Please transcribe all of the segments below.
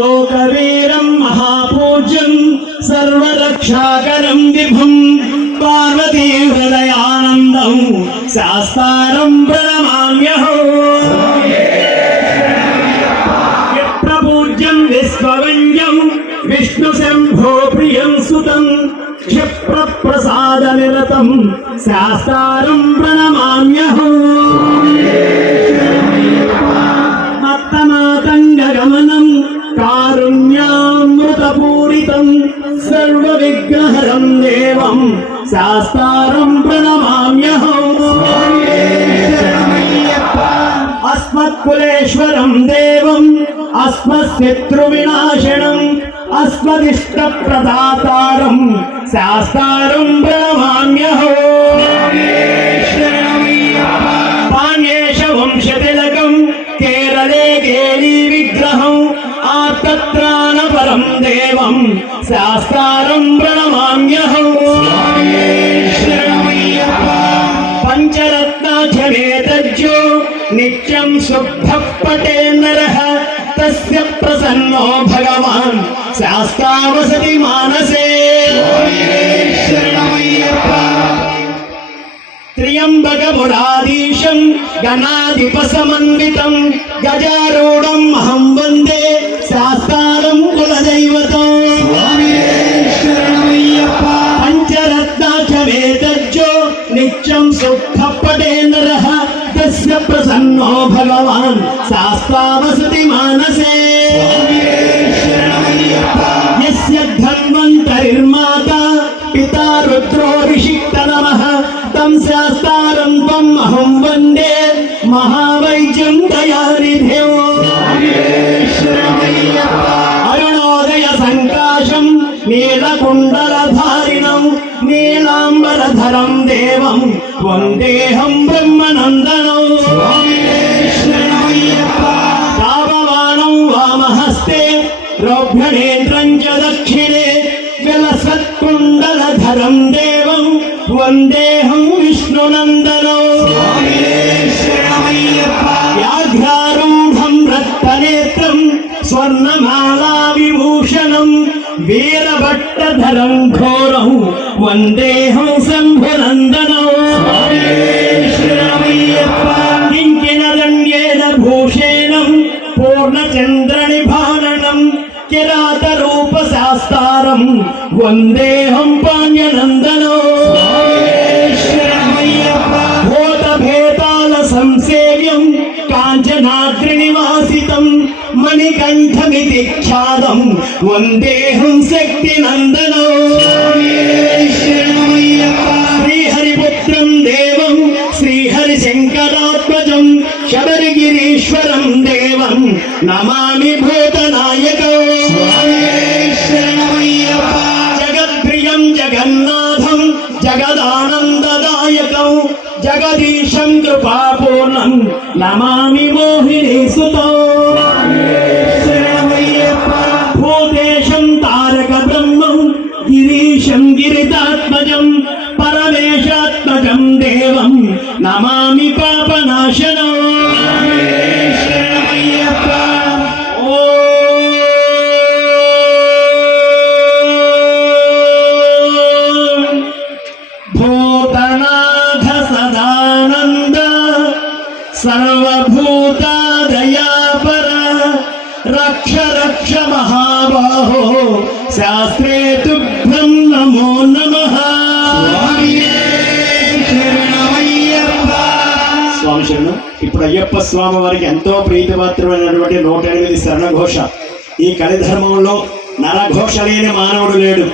లోకవీరం మహాపూజ్యం సర్వరక్షాకరం విభుం పార్వతీ హృదయానందం శాస్తారం ప్రణమామ్యహో ప్రపూజ్యం విశ్వవంజం విష్ణు శంభో ప్రియం సుతం క్షిప్ర ప్రసాద నిరతం శాస్తారం ప్రణమామ్యహం అస్మత్కులేశ్వరం దేవం అస్మశత్రువినాశనం అస్మదిష్ట ప్రదాతారం శాస్తారం ప్రణమామ్యహో. వంశతిలకం కేరళే కేళీ విగ్రహం ఆర్తత్రాణపరం దేవం శాస్త్రారం తస్య ప్రసన్నో భగవాన్ శాస్త్రావసతి మానసే త్ర్యంబకమురాదీశం గణాధిపసమన్వితం గజారూఢం అహం వందే శాస్త్రారం కులదైవతం పంచరత్నాఖ్యమేతజ్జో నిత్యం సుఖపటే నరః తస్య ప్రసన్నో దేహం బ్రహ్మనందనం. తాపమానం వామహస్తే రౌభ్యనేత్రం చ దక్షిణే విలసత్కుండలధరం దేవం వందేహం విష్ణునందనం. వ్యాఘ్రారూఢం రక్తనేత్రం స్వర్ణమాలా విభూషణం వీరభట్టధరం ఘోరం వందేహం శంభునందనం. కింకిణరణ్యేన భూషేణం పూర్ణచంద్రనిభాననం కిరాతరూపశాస్తారం వందేహం పాణ్యనందనం. భూతభేతాల సంసేవ్యం కాంచనాద్రినివాసితం మణికంఠమితి ఖ్యాతం శబరిగిరీశ్వరం దేవం నమామి భూతనాయకం. జగద్ప్రియం జగన్నాథం జగదానందదాయకం. జగదీశం కృపాపూర్ణం నమామి మోహిని సుతం. శాస్త్రే తుభ్యం నమో. నమ స్వామి శరణం ఇప్పుడు అయ్యప్ప స్వామి వారికి ఎంతో ప్రీతిపాత్రమైనటువంటి నూట ఎనిమిది శరణఘోష. ఈ కలిధర్మంలో నరఘోష లేని మానవుడు లేడు.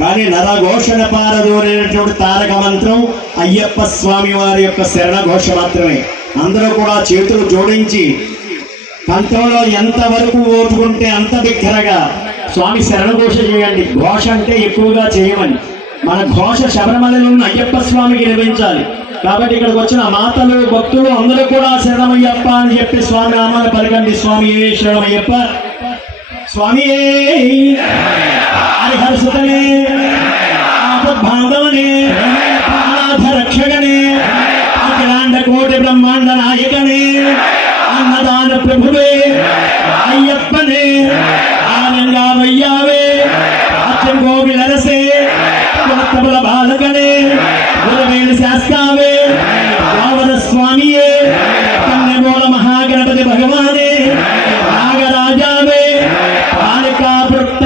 కానీ నరఘోషణ పారదోరేటటువంటి తారక మంత్రం అయ్యప్ప స్వామి వారి యొక్క శరణ ఘోష మాత్రమే. అందరూ కూడా చేతులు జోడించి పంతంలో ఎంతవరకు ఓటుకుంటే అంత బిగ్గరగా స్వామి శరణఘోష చేయండి. ఘోష అంటే ఎక్కువగా చేయమని. మన ఘోష శబరిమలలో ఉన్న అయ్యప్ప స్వామికి నిర్వహించాలి. కాబట్టి ఇక్కడికి వచ్చిన మాతలు భక్తులు అందరూ కూడా శరణమయ్యప్ప అని చెప్పి స్వామి నామాన్ని పలకండి స్వామి శరణమయ్యప్ప. స్వామి హరిహర్షతనే బాంధవనే అనాథ రక్షకనే అఖిలాండ కోటి బ్రహ్మాండ నాయకనే అన్నదాన ప్రభువే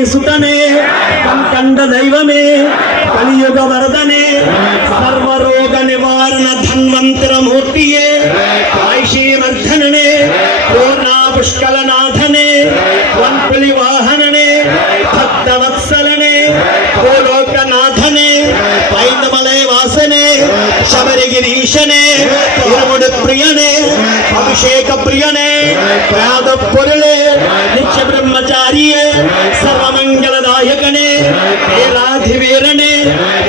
సుతనే కంకండ దైవమే కలియుగ వరదనే సర్వరోగ నివారణ ధన్వంతరమూర్తియే ఆయుషీమర్ధననే పూర్ణా పుష్కలనాథనే వంపులి వాహననే భక్తవత్సలనే భూలోకనాథనే వైందమలయ వాసనే శబరిగిరీశనే ఇరుముడి ప్రియనే అభిషేక ప్రియనే వేద పొరులే నిత్య బ్రహ్మచారియే సర్వమంగళదాయకనే अधिवीरणे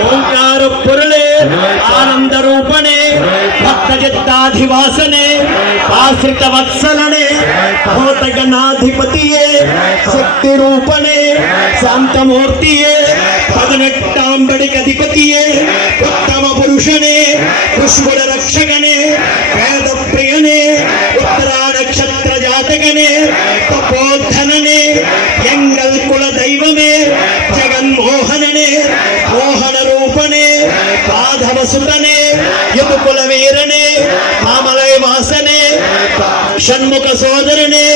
ओंकार पुरणे आनंद रूपणे भक्त चित्ताधिवासने आश्रित वत्सलने भूत शक्ति रूपणे शांत मूर्तिये पदनट्टांबड़िक अधिपतिये उत्तम पुरुषणे पुष्पुर रक्षकने वेद प्रियने उत्तरा नक्षत्र जातकने तपोधनने यंगल మాధవ సుతనే యముకుల వీరనే మామలయ వాసనే షణ్ముఖ సోదరనే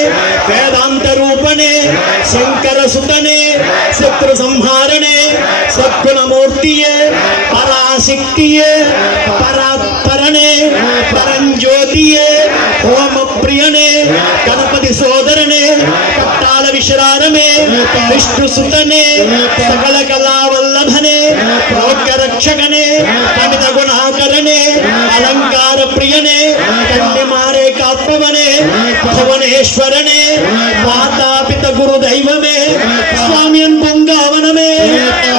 వేదాంత రూపణే శంకర సుతనే శత్రు సంహారణే సద్గుణమూర్తియే పరాశక్తియే పరాత్పరనే పరంజ్యోతియే హోమ ప్రియనే గణపతి సోదరనే పట్టాల విశ్రారమే విష్ణు సుతనే సకల కళావల్లభనే లోక రక్షకనే ഭവനേശ്വരനെ മാതാപിത ഗുരു ദൈവമേ സ്വാമിയൻ പൊങ്ക അവനമേ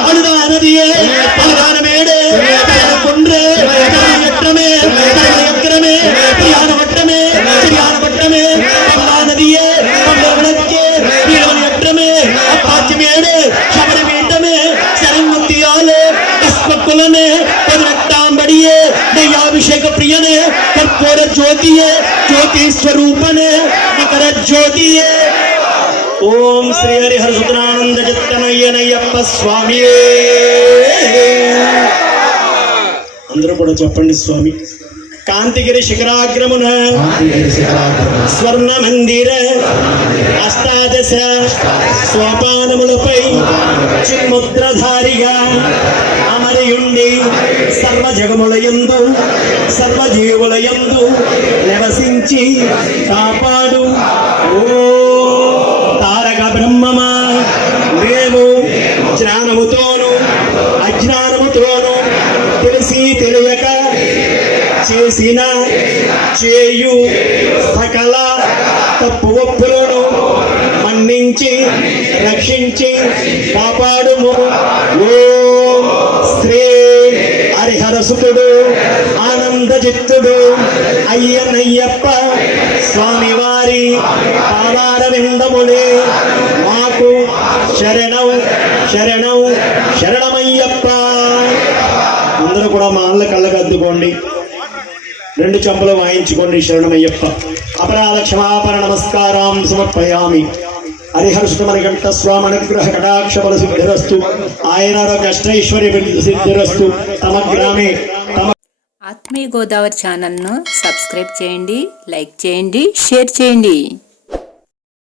അഴുതാനതിയെ പ്രധാനമേടെ കൊണ്ടേ യത്രമേ യത്രമേ പ്രിയാനവട്ടമേ പ്രിയാനവട്ടമേ പമ്പാനതിയെ പമ്പവിളക്കേ പ്രിയവനയത്രമേ അപ്പാത്യമേടെ ശബരപീഠമേ ശരംവത്തിയാലെ പുഷ്പക്കുലമേ പതിനെട്ടാം പടിയെ നെയ്യാഭിഷേക പ്രിയനെ കർപ്പൂര ജ്യോതിയെ ജ്യോതി സ്വരൂപ జ్యోతి ఓం శ్రీ హరిహర సుతనానంద చిత్తనయ్యనయ్యప్ప స్వామి అందరూ కూడా చెప్పండి స్వామి కాంతిగిరి శిఖరాగ్రమున స్వర్ణ మందిర అష్టాదశ సోపానములపై చిన్ముద్రధారిగా అమరయుండి సర్వ జగములయందు సర్వ జీవులయందు నివసించి కాపాడు. ఓ తారక బ్రహ్మమా మేము జ్ఞానముతోను అజ్ఞానముతోను తెలిసి తెలియక చేసిన చేయు సకల తప్పు ఒప్పులను మన్నించి రక్షించి కాపాడుము. ఓ శ్రీ హరిహరసుతుడు ఆనందజిత్తుడు అయ్యనయ్యప్ప స్వామివారి పాదార విందములే మాకు శరణం శరణం శరణమయ్యప్ప. అందరూ కూడా మా అల్ల కళ్ళకు అద్దుకోండి. రెండు చెంపలు వాయించుకోండి శరణమయ్యప్ప. అపరాధ క్షమాపణ నమస్కారం సమర్పయామి. హరిహర్షమని కంఠ స్వామి అనుగ్రహ కటాక్ష బల సిద్ధిరస్తు. ఆయన అష్టైశ్వర్య సిద్ధిరస్తు. తమ గ్రామే తమ ఆత్మీయ గోదావరి ఛానల్ను సబ్స్క్రైబ్ చేయండి లైక్ చేయండి షేర్ చేయండి.